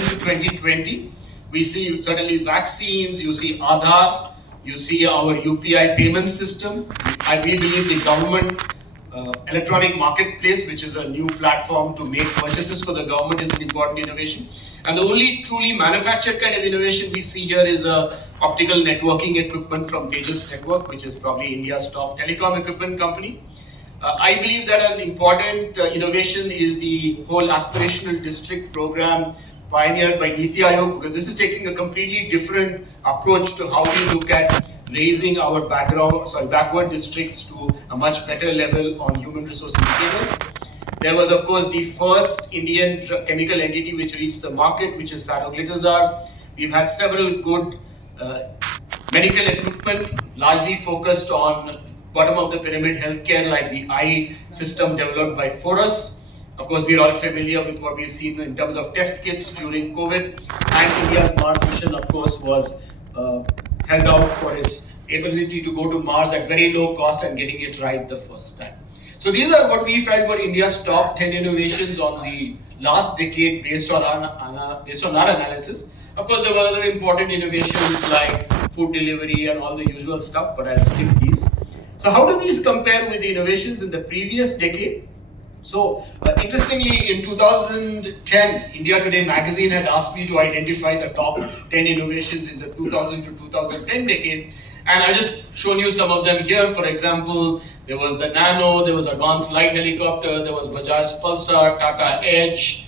to 2020, we see certainly vaccines, you see Aadhaar, you see our UPI payment system. We believe the government electronic marketplace, which is a new platform to make purchases for the government, is an important innovation. And the only truly manufactured kind of innovation we see here is optical networking equipment from Tejas Network, which is probably India's top telecom equipment company. I believe that an important innovation is the whole aspirational district program pioneered by Niti Aayog, because this is taking a completely different approach to how we look at raising our backward districts to a much better level on human resource indicators. There was, of course, the first Indian chemical entity which reached the market, which is Saroglitazar. We've had several good medical equipment, largely focused on bottom of the pyramid healthcare, like the eye system developed by Forus. Of course, we're all familiar with what we've seen in terms of test kits during COVID. And India's Mars mission, of course, was held out for its ability to go to Mars at very low cost and getting it right the first time. So these are what we felt were India's top 10 innovations on the last decade based on our analysis. Of course, there were other important innovations like food delivery and all the usual stuff, but I'll skip these. So how do these compare with the innovations in the previous decade? So interestingly, in 2010, India Today magazine had asked me to identify the top 10 innovations in the 2000 to 2010 decade. And I've just shown you some of them here. For example, there was the Nano, there was Advanced Light Helicopter, there was Bajaj Pulsar, Tata Edge,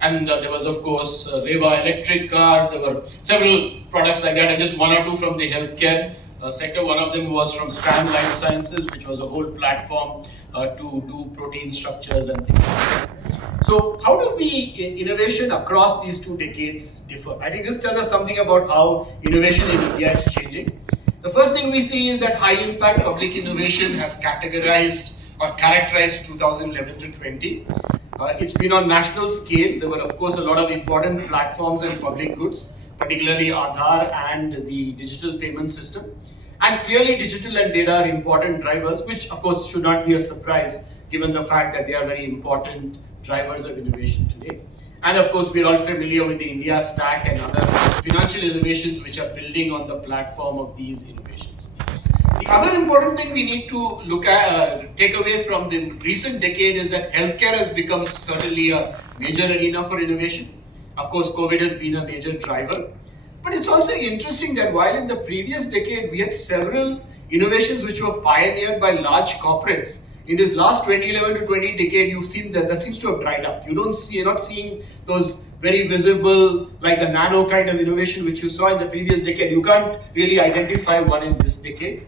and there was, of course, Reva electric car. There were several products like that, and just one or two from the healthcare sector. One of them was from Strand Life Sciences, which was a whole platform to do protein structures and things like that. So how do the innovation across these two decades differ? I think this tells us something about how innovation in India is changing. The first thing we see is that high impact public innovation has categorized or characterized 2011 to 20. It's been on national scale. There were, of course, a lot of important platforms and public goods, particularly Aadhaar and the digital payment system. And clearly digital and data are important drivers, which of course should not be a surprise given the fact that they are very important drivers of innovation today. And of course, we're all familiar with the India Stack and other financial innovations which are building on the platform of these innovations. The other important thing we need to look at, take away from the recent decade is that healthcare has become certainly a major arena for innovation. Of course, COVID has been a major driver. But it's also interesting that while in the previous decade we had several innovations which were pioneered by large corporates, in this last 2011 to 20 decade, you've seen that seems to have dried up. You're not seeing those very visible, like the nano kind of innovation which you saw in the previous decade. You can't really identify one in this decade.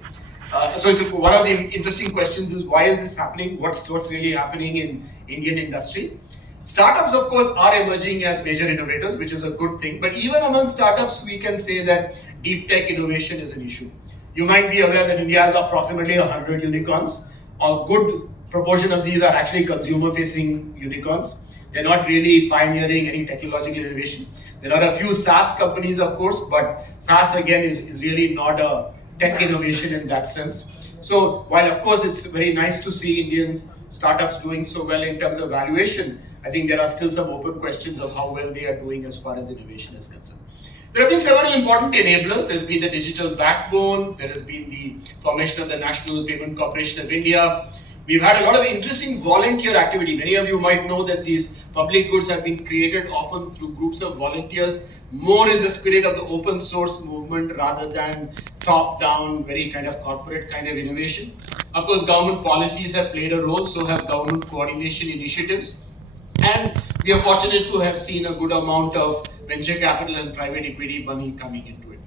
So it's one of the interesting questions is why is this happening? What's really happening in Indian industry? Startups, of course, are emerging as major innovators, which is a good thing. But even among startups, we can say that deep tech innovation is an issue. You might be aware that India has approximately 100 unicorns. A good proportion of these are actually consumer-facing unicorns. They're not really pioneering any technological innovation. There are a few SaaS companies, of course, but SaaS, again, is really not a tech innovation in that sense. So while, of course, it's very nice to see Indian startups doing so well in terms of valuation, I think there are still some open questions of how well they are doing as far as innovation is concerned. There have been several important enablers. There's been the digital backbone. There has been the formation of the National Payment Corporation of India. We've had a lot of interesting volunteer activity. Many of you might know that these public goods have been created often through groups of volunteers, more in the spirit of the open source movement rather than top-down, very kind of corporate kind of innovation. Of course, government policies have played a role, so have government coordination initiatives. And we are fortunate to have seen a good amount of venture capital and private equity money coming into it.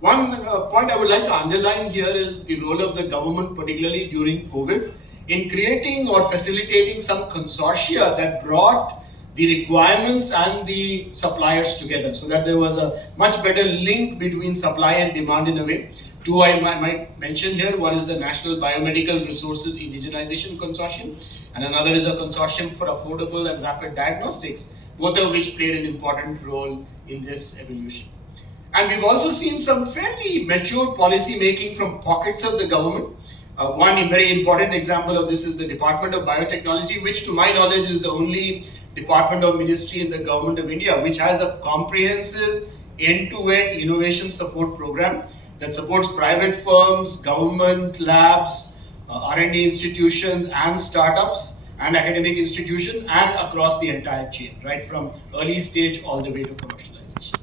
One point I would like to underline here is the role of the government, particularly during COVID, in creating or facilitating some consortia that brought the requirements and the suppliers together so that there was a much better link between supply and demand in a way. Two I might mention here. One is the National Biomedical Resources Indigenization Consortium, and another is a consortium for affordable and rapid diagnostics, both of which played an important role in this evolution. And we've also seen some fairly mature policy making from pockets of the government. One very important example of this is the Department of Biotechnology, which to my knowledge is the only department or ministry in the government of India, which has a comprehensive end-to-end innovation support program that supports private firms, government labs, R&D institutions and startups and academic institutions and across the entire chain, right from early stage all the way to commercialization.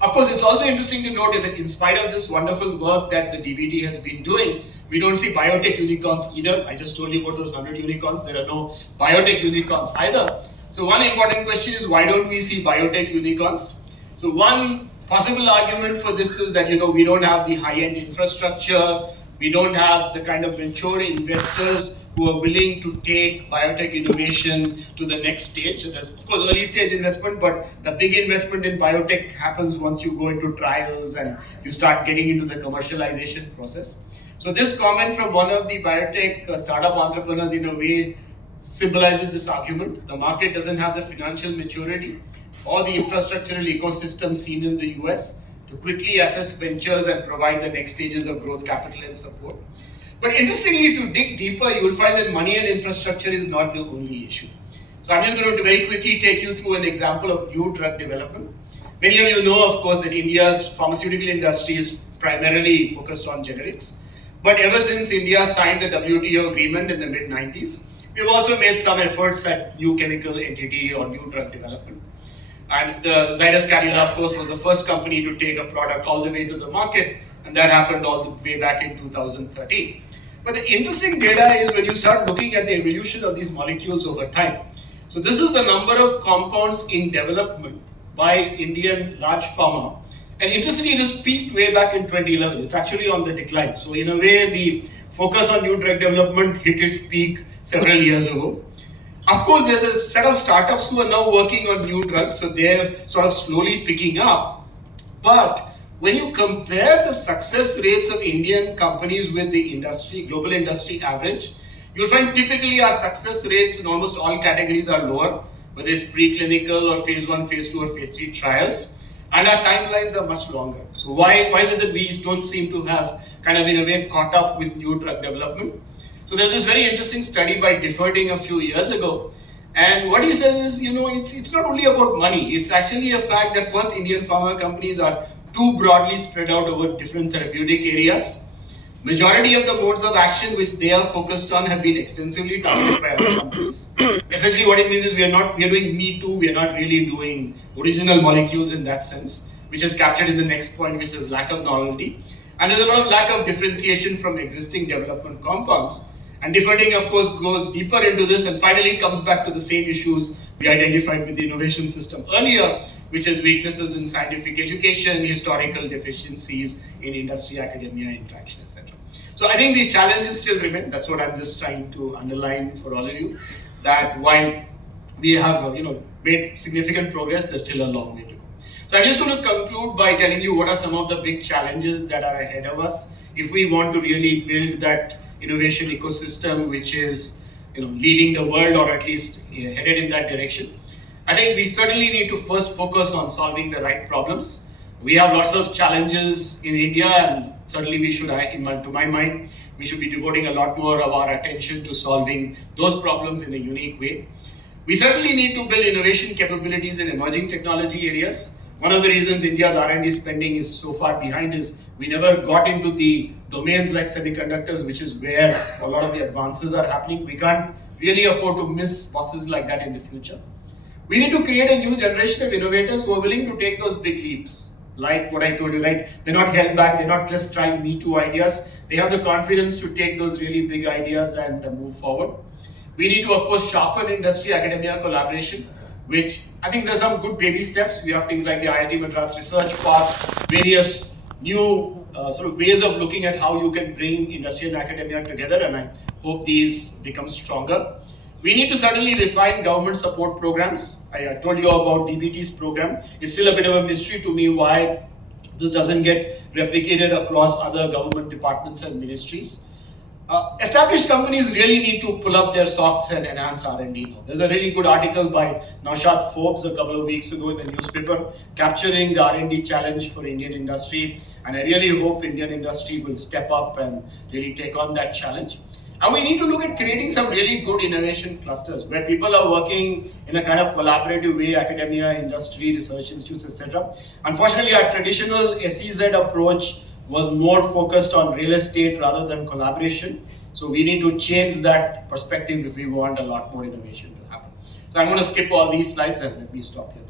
Of course, it's also interesting to note that in spite of this wonderful work that the DBT has been doing, we don't see biotech unicorns either. I just told you about those 100 unicorns. There are no biotech unicorns either. So one important question is, why don't we see biotech unicorns? So one possible argument for this is that, we don't have the high-end infrastructure, we don't have the kind of mature investors who are willing to take biotech innovation to the next stage. There's, of course, early stage investment, but the big investment in biotech happens once you go into trials and you start getting into the commercialization process. So this comment from one of the biotech startup entrepreneurs in a way symbolizes this argument. The market doesn't have the financial maturity or the infrastructural ecosystem seen in the US to quickly assess ventures and provide the next stages of growth capital and support. But interestingly, if you dig deeper, you will find that money and infrastructure is not the only issue. So I'm just going to very quickly take you through an example of new drug development. Many of you know, of course, that India's pharmaceutical industry is primarily focused on generics. But ever since India signed the WTO agreement in the mid-90s, we've also made some efforts at new chemical entity or new drug development. And Zydus Cadila, of course, was the first company to take a product all the way to the market, and that happened all the way back in 2013. But the interesting data is when you start looking at the evolution of these molecules over time. So this is the number of compounds in development by Indian large pharma. And interestingly, this peaked way back in 2011. It's actually on the decline. So in a way, the focus on new drug development hit its peak several years ago. Of course, there's a set of startups who are now working on new drugs, so they're sort of slowly picking up. But when you compare the success rates of Indian companies with the industry, global industry average, you'll find typically our success rates in almost all categories are lower, whether it's preclinical or phase 1, phase 2 or phase 3 trials. And our timelines are much longer. So why is it that we don't seem to have kind of in a way caught up with new drug development? So there's this very interesting study by Differding a few years ago. And what he says is, it's not only about money. It's actually a fact that first Indian pharma companies are too broadly spread out over different therapeutic areas. Majority of the modes of action which they are focused on have been extensively targeted by other companies. Essentially what it means is we are doing me too, we are not really doing original molecules in that sense, which is captured in the next point, which is lack of novelty. And there's a lot of lack of differentiation from existing development compounds. And Differding, of course, goes deeper into this and finally comes back to the same issues we identified with the innovation system earlier, which is weaknesses in scientific education, historical deficiencies in industry academia interaction, etc. So I think the challenges still remain. That's what I'm just trying to underline for all of you, that while we have made significant progress, there's still a long way to go. So I'm just going to conclude by telling you what are some of the big challenges that are ahead of us if we want to really build that innovation ecosystem which is leading the world or at least headed in that direction. I think we certainly need to first focus on solving the right problems. We have lots of challenges in India, and certainly we should, to my mind, we should be devoting a lot more of our attention to solving those problems in a unique way. We certainly need to build innovation capabilities in emerging technology areas. One of the reasons India's R&D spending is so far behind is we never got into the domains like semiconductors, which is where a lot of the advances are happening. We can't really afford to miss buses like that in the future. We need to create a new generation of innovators who are willing to take those big leaps. Like what I told you, right? They're not held back, they're not just trying Me Too ideas. They have the confidence to take those really big ideas and move forward. We need to, of course, sharpen industry-academia collaboration, which I think there's some good baby steps. We have things like the IIT Madras Research Park, various new sort of ways of looking at how you can bring industry and academia together, and I hope these become stronger. We need to certainly refine government support programs. I told you about DBT's program. It's still a bit of a mystery to me why this doesn't get replicated across other government departments and ministries. Established companies really need to pull up their socks and enhance R&D now. There's a really good article by Naushad Forbes a couple of weeks ago in the newspaper capturing the R&D challenge for Indian industry, and I really hope Indian industry will step up and really take on that challenge. And we need to look at creating some really good innovation clusters where people are working in a kind of collaborative way, academia, industry, research institutes, etc. Unfortunately, our traditional SEZ approach was more focused on real estate rather than collaboration. So we need to change that perspective if we want a lot more innovation to happen. So I'm going to skip all these slides and let me stop here.